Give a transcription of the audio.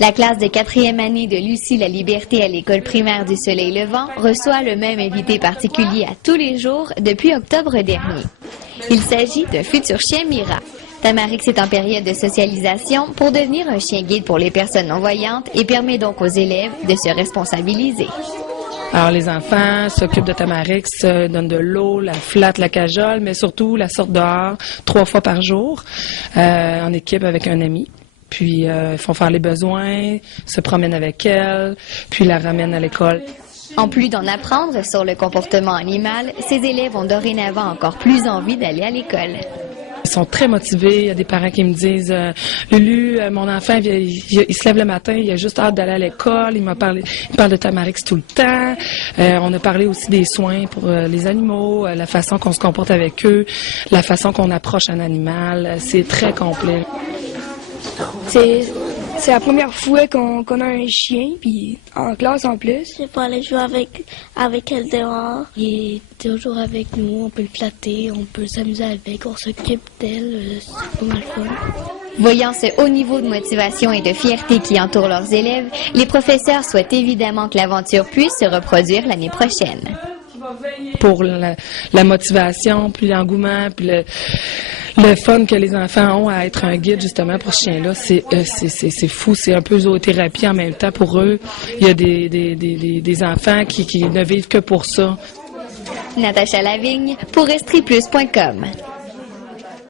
La classe de 4e année de Lucie la Liberté à l'école primaire du Soleil Levant reçoit le même invité particulier à tous les jours depuis octobre dernier. Il s'agit d'un futur chien Mira. Tamarix est en période de socialisation pour devenir un chien guide pour les personnes non-voyantes et permet donc aux élèves de se responsabiliser. Alors, les enfants s'occupent de Tamarix, donnent de l'eau, la flattent, la cajole, mais surtout la sortent dehors 3 fois par jour en équipe avec un ami. Puis, ils font faire les besoins, se promènent avec elle, puis la ramènent à l'école. En plus d'en apprendre sur le comportement animal, ces élèves ont dorénavant encore plus envie d'aller à l'école. Ils sont très motivés. Il y a des parents qui me disent Lulu, mon enfant, il se lève le matin, il a juste hâte d'aller à l'école. Il parle de Tamarix tout le temps. On a parlé aussi des soins pour les animaux, la façon qu'on se comporte avec eux, la façon qu'on approche un animal. C'est très complet. C'est la première fois qu'on a un chien, puis en classe en plus. Je peux aller jouer avec elle dehors. Il est toujours avec nous, on peut le flatter, on peut s'amuser avec, on s'occupe d'elle, c'est pas mal fun. Voyant ce haut niveau de motivation et de fierté qui entoure leurs élèves, les professeurs souhaitent évidemment que l'aventure puisse se reproduire l'année prochaine. Pour la motivation, puis l'engouement, puis le fun que les enfants ont à être un guide justement pour ce chien-là, c'est fou, c'est un peu zoothérapie en même temps pour eux. Il y a des enfants qui ne vivent que pour ça. Natacha Lavigne pour estriplus.com.